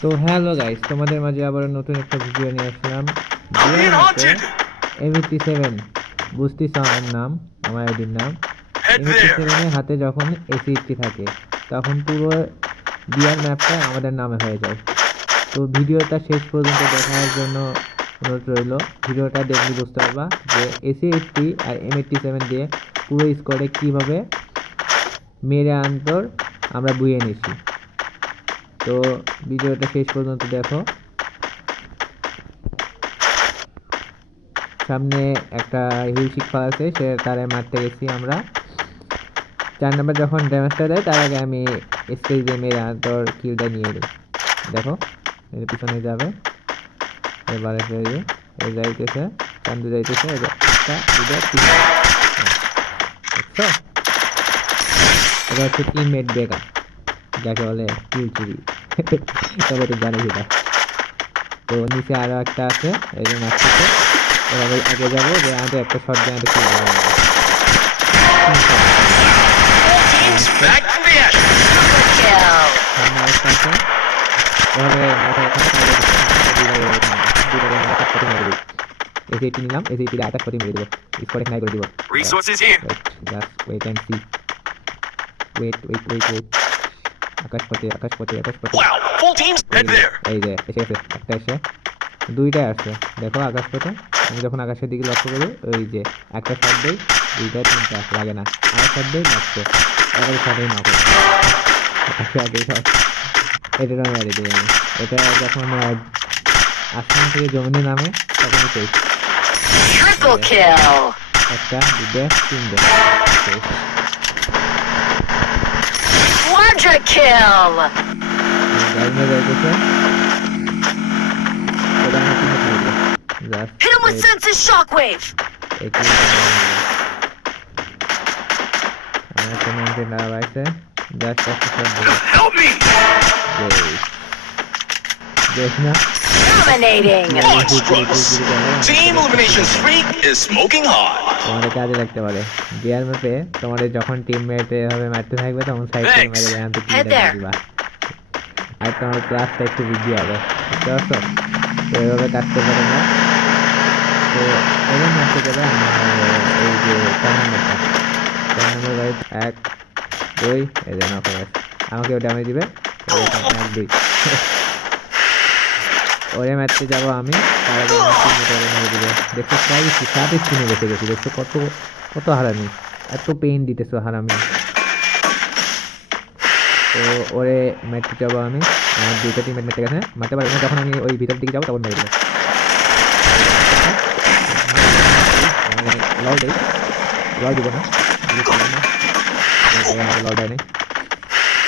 তো hello guys, তোমাদের মাঝে আবার নতুন একটা ভিডিও নিয়ে আসলাম। এম87 বুঝতেছ আমার নাম, আমার আইডির নাম। এম87 হাতে যখন এসি80 থাকে তখন পুরো বিয়ার ম্যাপটা আমাদের নামে হয়ে যায়। তো ভিডিওটা শেষ পর্যন্ত দেখার জন্য অনুরোধ রইল। ভিডিওটা দেখলে বুঝতে পারবা যে এসি80 আর এম87 দিয়ে পুরো স্কোয়াডে কীভাবে মেরে আন্তর আমরা বুয়ে নিছি। তো ভিডিওটা শেষ পর্যন্ত দেখো। সামনে একটা হিল শিক্ষা আছে, সে তারে মারতে গেছি আমরা। 4 নম্বর যখন ড্যামেজটা দেয় তার আগে আমি স্কেচ দিয়ে মেরে তোর কিলটা নিয়ে নিই। দেখো এর পিছনে যাবে, এবারে এই যাইতেছে, চান্দু যাইতেছে, একটা দুটো তিনটা। দেখছো, এটা হচ্ছে টিমমেট বেকার, যাকে বলে কিল চুরি। তবে তো জানি সেটা। তো নিচে আরো একটা আছে, এই যে মারতেছে। এভাবে আগে যাবো, যে আমাদের একটা শট দিয়ে আমাদের কিল দেওয়া হবে। সামনে আরেকটা আছে, এভাবে মাথায় এসিটি নিলাম, এসিটি অ্যাটাক করে মেরে দেবো, স্কোয়াডে নাই করে দিব। Just wait and see. Wait wait wait wait. আকাশপথে আকাশপথে আকাশপথে। এই যে এসে গেছে, একটা এসে, দুইটাই আসছে। দেখো আকাশপথে, আমি যখন আকাশের দিকে লক্ষ্য করি, ওই যে একটা শট দেই, দুইটা তিনটা লাগে না, আর শট দেই লাগছে, এবারে শটেই না করে আগে শট। এটা মেরে দিই আমি। এটা যখন আসমান থেকে জমিনে নামে তখনই শেষ। একটা দুটো তিনটে শেষ। Quadra kill! Hit him with senses shockwave! Dominating! Team Elimination Streak is smoking hot! তোমাদের কাজে লাগতে পারে। ডিআর ম্যাপে তোমাদের যখন টিমমেট এভাবে মারতে থাকবে তখন সাইড থেকে মেরে দেন, তো দিবা। আর তোমার ক্লাসটা একটু বৃদ্ধি হবে, বুঝতে পারছো? তো এভাবে কাজ করবে তোমরা। তো এবার মারতে যাবে আমার এই যে 4 নম্বরটা, 4 নম্বর গাইড 1 2, এই যে নক হয়ে গেছে। আমাকেও ড্যামেজ দিবে, 1 2। ওরে মারতে যাবো আমি, তার আগে মেরে দিবে। দেখছো প্রায় 7 স্পিনে বেঁচে গেছি। দেখছো কত কত হারামি, এত পেইন দিতেছো হারামি। তো ওরে মারতে যাবো আমি, আমার দুইটা টিমমেট মেরতে গেছে, মারতে পারবো না। যখন আমি ওই ভিতর দিকে যাবো তখন মেরে দেবো। লল দেই, লল দিব না, লল দেয় নেই।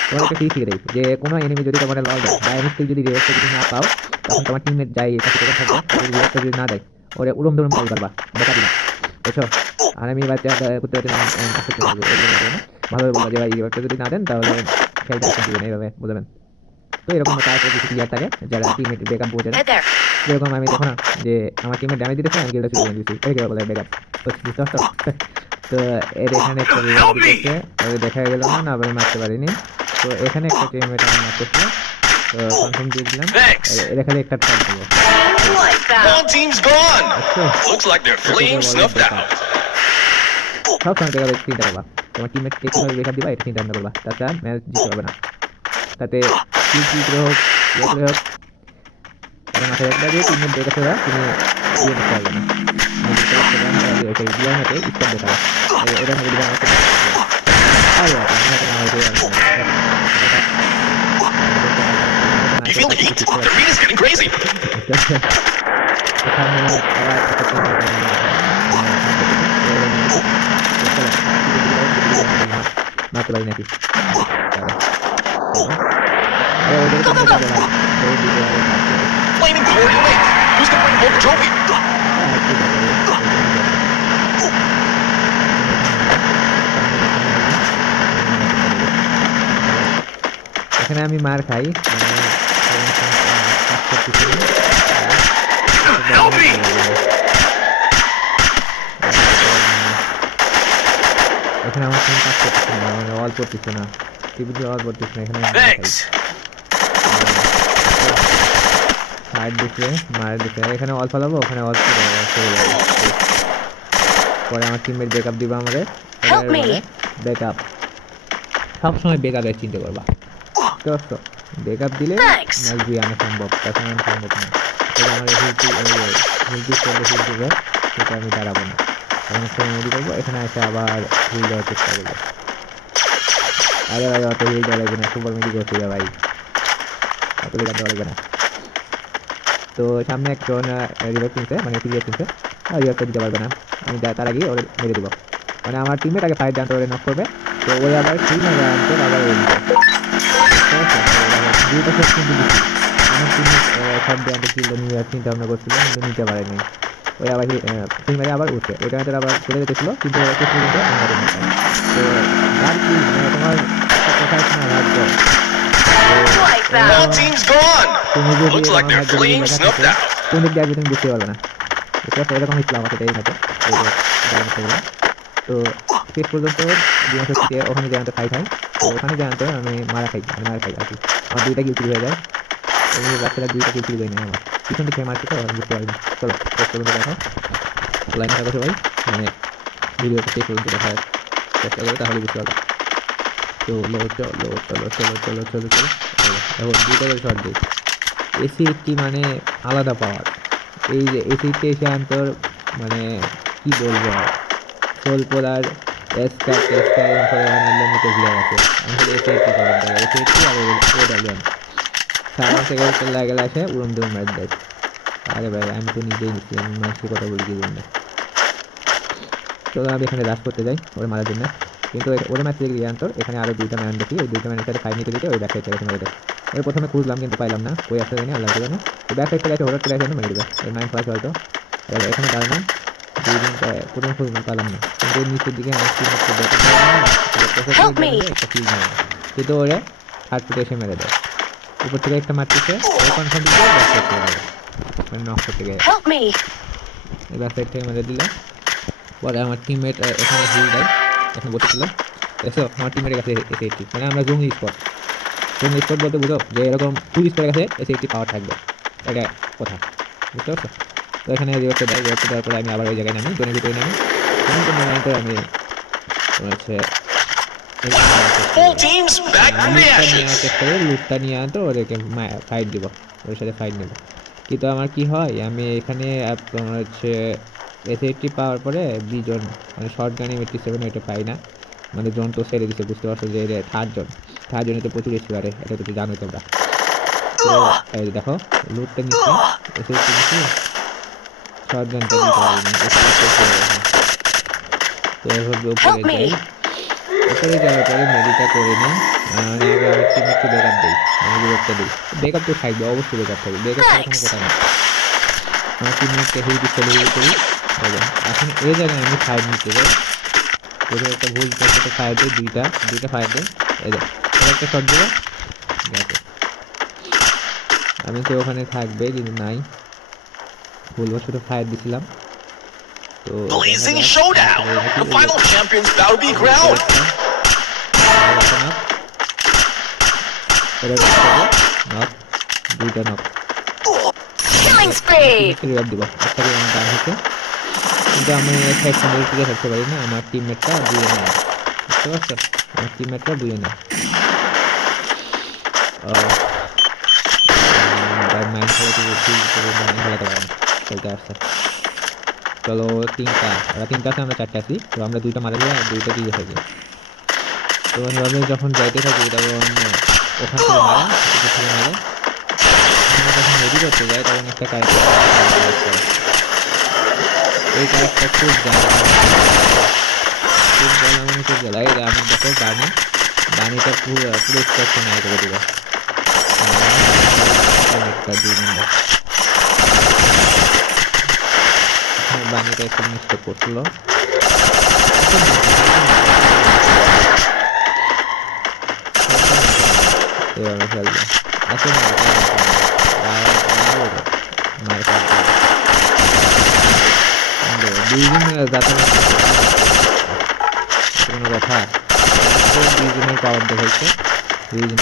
তোমার একটা ঠিক শিখে দেয় যে কোনো এনিমি যদি তোমার লল দেয় বা এনিমি যদি রিভাইভটা যদি না পাও, তখন তোমার টিমমেট যাই কাছে থেকে থাকবে, রিভাইভটা যদি না দেয় ওরে উড়ম ধরুম কল করবা, বোকা দিবা, বুঝছো? আর আমি বাচ্চা করতে পারছি না, ভালোভাবে বলবো যে ভাই রিভাইভটা যদি না দেন তাহলে খেলতে দিবেন, এইভাবে বুঝবেন। তো এরকম কাজ কিছু প্লেয়ার থাকে যারা টিমমেট ব্যাকআপ বোঝে না। যেরকম আমি দেখো না যে আমার টিমমেট ড্যামেজ দিতেছে, আমি গিলটা চুরি দিচ্ছি, এটাকে বলে ব্যাকআপ। তো বুঝতে পারছো? তো এর এখানে একটা রিভাইভ দিতেছে, দেখা গেল না, আবার মারতে পারিনি। তো এখানে একটা টিমমেট আমার মারতেছে, তো কনফার্ম দিয়ে দিলাম। এটা খালি একটা ট্রাই দেবো। All teams gone! Looks like their flames snuffed out. সব সময় দেখা যাবে চিন্তা করবা, তোমার টিমমেটকে কীভাবে ব্যাকআপ দিবা এটা চিন্তা ভাবনা করবা, তাছাড়া ম্যাচ জিততে পারবে না। তাতে কি কি করে হোক, ইয়ে করে হোক, তারা মাথায় রাখবা যে টিমমেট ব্যাকআপ ছাড়া তুমি ইয়ে করতে পারবে না। এটা মেরে দিবে আমাকে। You feel the heat? The arena is getting crazy! মারতে পারি নাকি? Flaming glory lake! Who's gonna bring home the trophy? এখানে আমি মার খাই, এখানে আমার কোনো কাজ করতেছে না, অল করতেছে না, টিভিতে অল করতেছে না, এখানে মার দিছে এখানে অল ফালাবো ওখানে অল চলে যাবে পরে আমার টিমমেট ব্রেকআপ দিবা আমাদের Help me. ব্রেকআপ সবসময় ব্রেকআপের চিন্তা করবা বুঝতে পারছো ব্রেকআপ দিলে Thanks. ম্যাচ দিয়ে আনা সম্ভব তখন আমি সম্ভব না তবে আমার হিলটি সেটা আমি দাঁড়াবো না এখন সময় মুড়ি করবো এখানে এসে আবার হিল দেওয়ার চেষ্টা করবো আরে ভাই অত হিল দেওয়া লাগবে না সুপার মেডি করতে যা ভাই অত হিল দেওয়া লাগবে না তো সামনে একজন রিভাইভ কিনছে মানে ক্লিয়ার কিনছে আর রিভাইভটা দিতে পারবে না আমি তার আগে ওরে মেরে দেবো মানে আমার টিমমেট আগে ফাইট জানতে ওরে নক করবে তো ওই আবার ঠিক না জানতে আবার ওই দুইটা শেষ কিন্তু দিচ্ছি আমার টিমমেট সব জানতে কিনলো নিয়ে চিন্তা ভাবনা করছিল কিন্তু নিতে পারেনি ওই আবার তিন মেরে আবার উঠছে ওই টাইমে আবার চলে যেতেছিল কিন্তু তো আর কি মানে তোমার কথা শোনা রাখবো Wipeout. All teams gone. তুমি যদি Looks like their flames snuffed out. কোন দিক দিয়ে আসবে তুমি বুঝতে পারবে না এটা এরকম ইসলাম আছে এই ম্যাচে তো শেষ পর্যন্ত ওখানে জানতে ফাইট হয় তো ওখানে জানতে আমি মারা খাই আর কি আমার দুইটা কিল হয়ে যায় বাচ্চারা দুইটা কিল হয়ে যায় আমার পিছন দিকে মারছে তো বুঝতে পারিনি চলো শেষ পর্যন্ত দেখো লাইনে থাকো সবাই মানে ভিডিওটা শেষ পর্যন্ত দেখার চেষ্টা করো তাহলে বুঝতে পারবে তো চলো এখন দুইটা করে শট দিই এসি একটি মানে আলাদা পাওয়ার এই যে এসিতে এসে আন্তর মানে কি বলবো সোল পোলার মতো ঘুরে গেছে আসলে এসে একটি পাওয়ার দেয় এসে একটি আর ওডালিয়ান সারা সেকেন্ড লাগে আসে উড়ন দৌড় ম্যাচ দেয় আরে ভাই আমি তো নিজেই নিচ্ছি আমি মানুষের কথা বলি কি জন্য চলো আমি এখানে রাশ করতে যাই ওরা মারার জন্য কিন্তু ওদের ম্যাচ থেকে আন্তর এখানে আরও দুইটা ম্যান দেখি ওই দুইটা ম্যানের সাথে ফাইট নিতে দিতে ওই ব্যাক সাইড থেকে মেরে দেয় ওই প্রথমে খুঁজলাম কিন্তু পাইলাম না ওই আসতে জানি আল্লাহ জানে তো ব্যাক সাইড থেকে আছে ওরা চলে আসে মেরে দেবে ওই 9 হয়তো এখানে দাঁড়ালাম দুই দিন প্রথমে খুঁজলাম পাইলাম না কিন্তু নিচের দিকে আমার কিন্তু ওরা হাত ফুটে এসে মেরে দেয় উপর থেকে একটা মারতেছে ওই কনফার্ম দিকে ব্যাক সাইড থেকে মেরে মানে নক করতে গিয়ে Help me. এই ব্যাক সাইড থেকে মেরে দিলে পরে আমার টিমমেট এখানে হিল দেয় এখন বসেছিলাম এসো আমার টিমের কাছে এসে একটি মানে আমরা জঙ্গি স্পট বলতে বুঝো যে এরকম ফুল স্পটের কাছে এসে একটি পাওয়ার থাকবে এটা কথা বুঝতে পারছো তো এখানে রিওয়ার্ডটা দেওয়ার পরে আমি আবার ওই জায়গায় নামি জনের ভিতরে নামি আমি হচ্ছে Full teams back from the ashes. লুটটা নিয়ে আনতো ওদেরকে ফাইট দিব ওর সাথে ফাইট নেব কিন্তু আমার কি হয় আমি এখানে তোমার হচ্ছে এসএটি পাওয়ার পরে দুজন মানে শর্ট গানে 87 এটা পাই না মানে জন তো ছেড়ে দিচ্ছে বুঝতে পারছো যে থার্ড জনে তো প্রচুর এসে পারে এটা তো জানো তোমরা তো এই দেখো লুটটা নিচ্ছে এসএটি নিচ্ছে শর্ট গানটা দিতে পারিনি তো এভাবে উপরে যাওয়ার পরে মেডিটা করে নিই আমি আমার টিমকে ব্যাকআপ দিই আমি ব্যাকআপটা দিই ব্যাকআপ তো থাকবে অবশ্যই ব্যাকআপ থাকবে ব্যাকআপ কোনো কথা না আমার টিমমেটকে হিলটি চলে করি এখন এই জায়গায় আমি ফাইট নিতে যাই ওদের একটা ভুল করতে ফায়ার দিই দুইটা ফায়ার দিই এই যে একটা শট দেবো গেছে আমি তো ওখানে থাকবে কিন্তু নাই ভুলবশত ফায়ার দিছিলাম তো Blazing showdown. The final champions bout to be crowned. দুইটা নক Killing spree. দিব একটা ডান হচ্ছে কিন্তু আমি সাইড সাইডে টিকে থাকতে পারি না আমার টিমমেটটা বুঝে নেয় বুঝতে পারছো আমার টিমমেটটা বুঝে নেয় মাইন্ড খেলাতে পারেন চলতে আসছে চলো তিনটা আছে আমরা চারটে আছি তো আমরা দুইটা মারা যাই আর দুইটা দিয়ে থাকি তো এভাবে যখন যাইতে থাকি তখন ওখান থেকে মারা এখান থেকে মারা যখন রেডি করতে যায় তখন একটা এই ক্যারেক্টার খুব জ্বালা এটা আমার দেখো বানিটা পুরো স্ট্রাকচার নাই করে দেবো দুই নম্বর বানিটা একটু মিস্টেক করছিল এভাবে খেলবে আছে দুইজন যাতে কোনো কথা দুইজনের পাওয়ার দেখাইছে দুইজন